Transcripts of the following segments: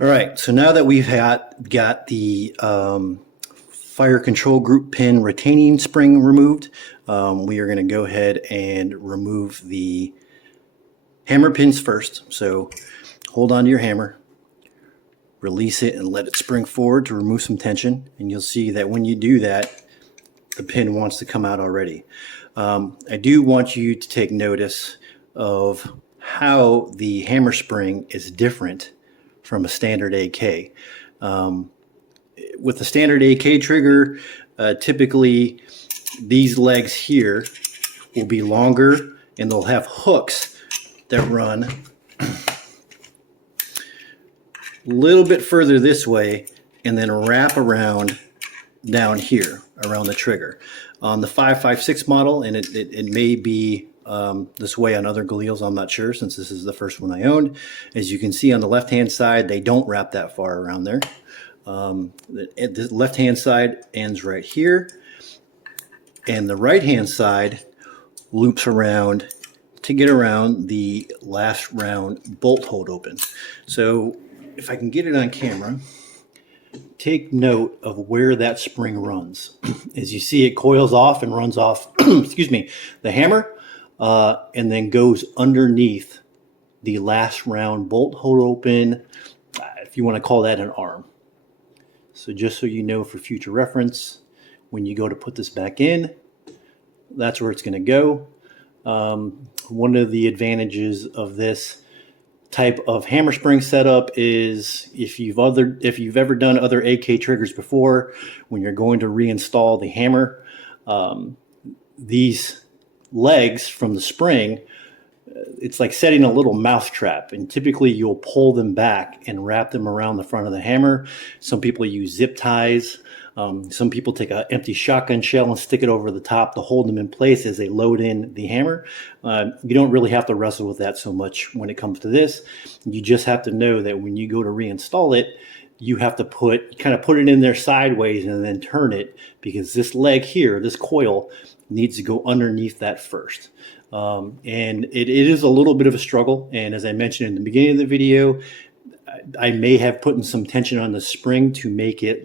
All right, so now that we've got the fire control group pin retaining spring removed, we are going to go ahead and remove the hammer pins first. So hold on to your hammer, release it, and let it spring forward to remove some tension. And you'll see that when you do that, the pin wants to come out already. I do want you to take notice of how the hammer spring is different from a standard AK. With the standard AK trigger, typically these legs here will be longer and they'll have hooks that run a little bit further this way and then wrap around down here around the trigger. On the 5.56 model, and it may be this way on other Galils, I'm not sure since this is the first one I owned. As you can see on the left hand side, they don't wrap that far around there. The left hand side ends right here, and the right hand side loops around to get around the last round bolt hold open. So if I can get it on camera, take note of where that spring runs. As you see, it coils off and runs off excuse me, the hammer, and then goes underneath the last round bolt hold open, if you want to call that an arm. So just so you know for future reference, when you go to put this back in, that's where it's going to go. One of the advantages of this type of hammer spring setup is if you've ever done other AK triggers before, when you're going to reinstall the hammer, these legs from the spring, it's like setting a little mouse trap, and typically you'll pull them back and wrap them around the front of the hammer. Some people use zip ties. Some people take an empty shotgun shell and stick it over the top to hold them in place as they load in the hammer. You don't really have to wrestle with that so much when it comes to this. You just have to know that when you go to reinstall it, you have to put it in there sideways and then turn it, because this leg here, this coil, needs to go underneath that first. And it is a little bit of a struggle. And as I mentioned in the beginning of the video, I may have put in some tension on the spring to make it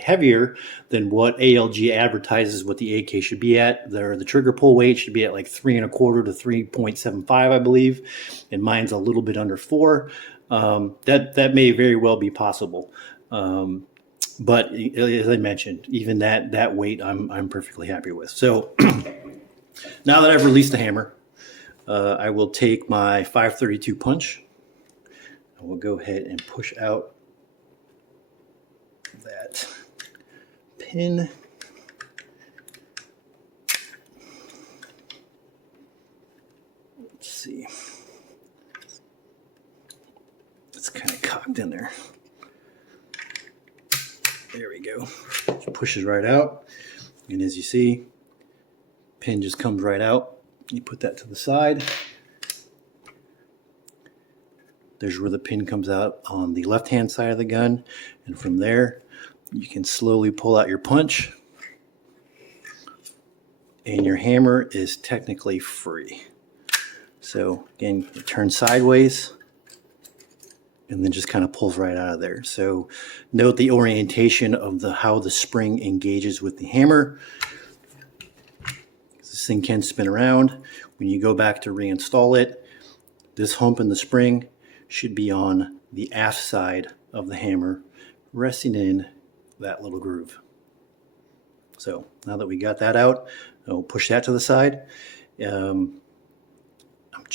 heavier than what ALG advertises what the AK should be at. The trigger pull weight should be at like 3.25 to 3.75, I believe, and mine's a little bit under 4. That may very well be possible. But as I mentioned, even that weight I'm perfectly happy with. So now that I've released the hammer, I will take my 532 punch. I will go ahead and push out that pin. Let's see. It's kind of cocked in there. There we go. Just pushes right out. And as you see, pin just comes right out. You put that to the side. There's where the pin comes out on the left-hand side of the gun. And from there, you can slowly pull out your punch. And your hammer is technically free. So again, it turns sideways and then just kind of pulls right out of there. So note the orientation of how the spring engages with the hammer. This thing can spin around. When you go back to reinstall it, this hump in the spring should be on the aft side of the hammer, resting in that little groove. So now that we got that out, I'll push that to the side.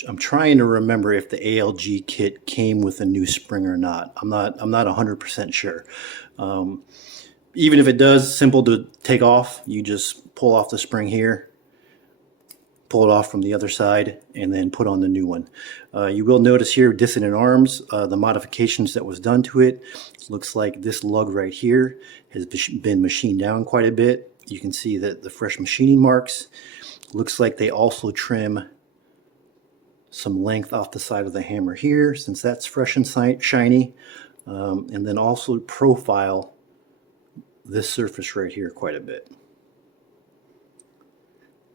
I'm trying to remember if the ALG kit came with a new spring or not. I'm not 100% sure. Even if it does, simple to take off. You just pull off the spring here, pull it off from the other side, and then put on the new one. You will notice here, Dissident Arms, the modifications that was done to it. Looks like this lug right here has been machined down quite a bit. You can see that the fresh machining marks. Looks like they also trim some length off the side of the hammer here, since that's fresh and shiny, and then also profile this surface right here quite a bit.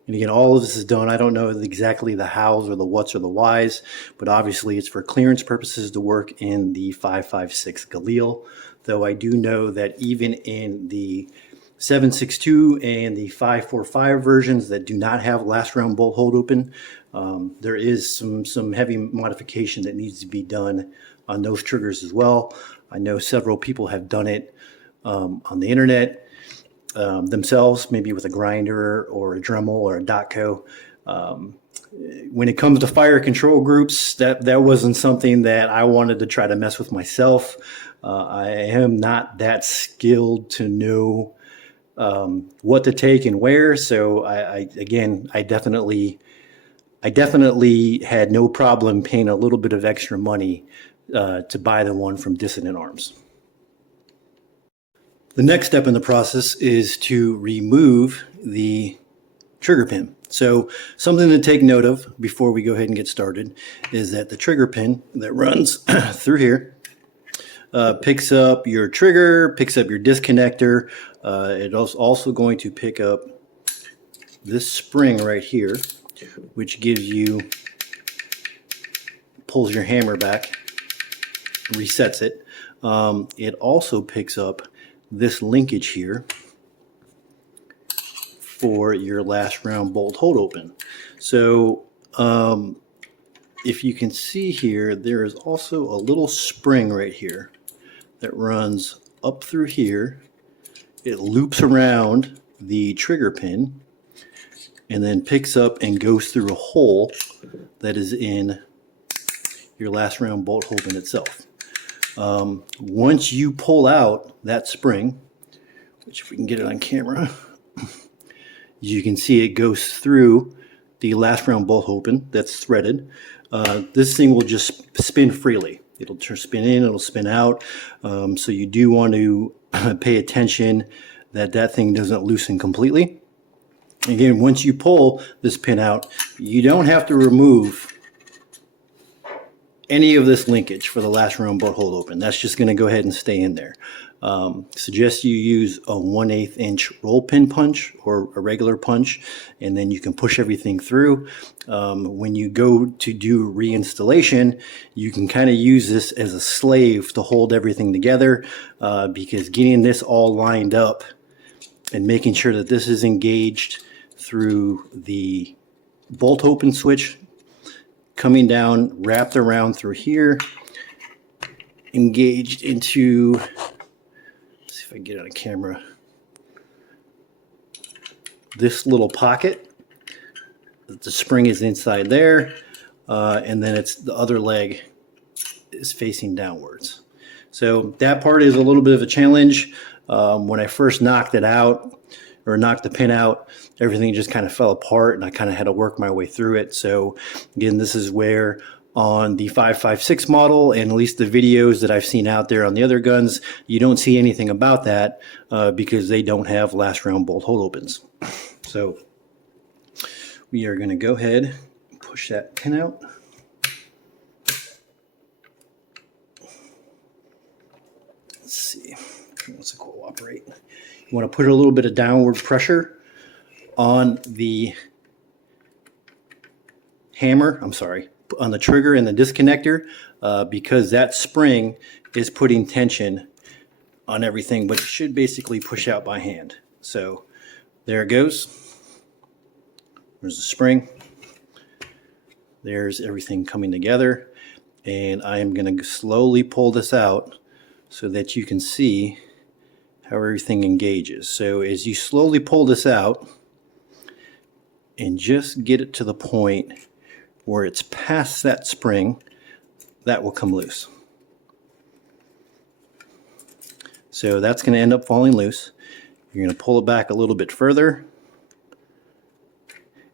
And again, all of this is done. I don't know exactly the hows or the whats or the whys, but obviously it's for clearance purposes to work in the 5.56 Galil. Though I do know that even in the 7.62 and the 5.45 versions that do not have last round bolt hold open, there is some heavy modification that needs to be done on those triggers as well. I know several people have done it on the internet themselves, maybe with a grinder or a Dremel or a Dotco. When it comes to fire control groups, that wasn't something that I wanted to try to mess with myself. I am not that skilled to know what to take and where. So I definitely had no problem paying a little bit of extra money to buy the one from Dissident Arms. The next step in the process is to remove the trigger pin. So something to take note of before we go ahead and get started is that the trigger pin that runs through here picks up your trigger, picks up your disconnector. It's also going to pick up this spring right here, which pulls your hammer back, resets it. It also picks up this linkage here for your last round bolt hold open. So if you can see here, there is also a little spring right here that runs up through here. It loops around the trigger pin and then picks up and goes through a hole that is in your last round bolt hold in itself. Once you pull out that spring, which if we can get it on camera, you can see it goes through the last round bolt open that's threaded. This thing will just spin freely. It'll spin in, it'll spin out. So you do want to pay attention that thing doesn't loosen completely. Again, once you pull this pin out, you don't have to remove any of this linkage for the last round bolt hold open. That's just going to go ahead and stay in there. Suggest you use a 1/8 inch roll pin punch or a regular punch, and then you can push everything through. When you go to do reinstallation, you can kind of use this as a slave to hold everything together, because getting this all lined up and making sure that this is engaged through the bolt open switch, coming down, wrapped around through here, engaged into, let's see if I can get it on camera, this little pocket. The spring is inside there, and then the other leg is facing downwards. So that part is a little bit of a challenge. When I first knocked it out, or knocked the pin out, everything just kind of fell apart and I kind of had to work my way through it. So again, this is where on the 5.56 model, and at least the videos that I've seen out there on the other guns, you don't see anything about that because they don't have last round bolt hold opens. So we are going to go ahead and push that pin out. Let's see, wants to cooperate. You want to put a little bit of downward pressure on the hammer, on the trigger and the disconnector, because that spring is putting tension on everything, but it should basically push out by hand. So there it goes. There's the spring. There's everything coming together. And I am going to slowly pull this out so that you can see how everything engages. So as you slowly pull this out and just get it to the point where it's past that spring, that will come loose. So that's going to end up falling loose. You're going to pull it back a little bit further.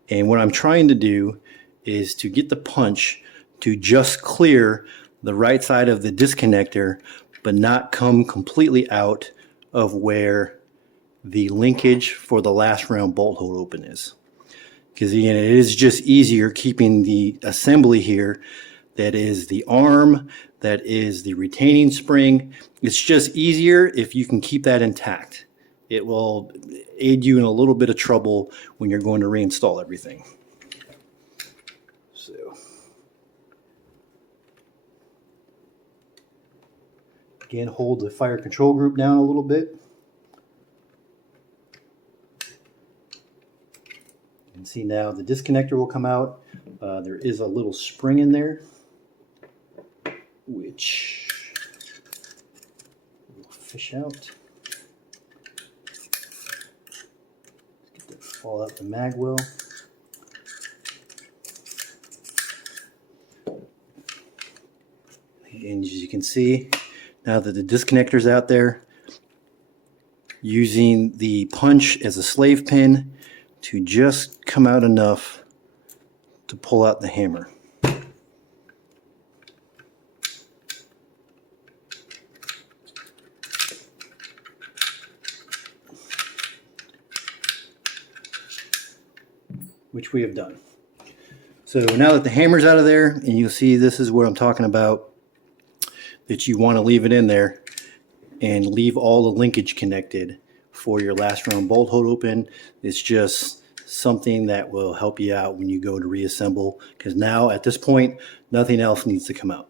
And what I'm trying to do is to get the punch to just clear the right side of the disconnector, but not come completely out of where the linkage for the last round bolt hold open is. Because again, it is just easier keeping the assembly here, that is the arm, that is the retaining spring. It's just easier if you can keep that intact. it will aid you in a little bit of trouble when you're going to reinstall everything. So again, hold the fire control group down a little bit. You can see now the disconnector will come out. There is a little spring in there, which will fish out. Let's get that fall out the mag well. And as you can see, now that the disconnector's out there, using the punch as a slave pin to just come out enough to pull out the hammer. Which we have done. So now that the hammer's out of there, and you'll see this is what I'm talking about, that you want to leave it in there and leave all the linkage connected for your last round bolt hold open. It's just something that will help you out when you go to reassemble, because now at this point nothing else needs to come out.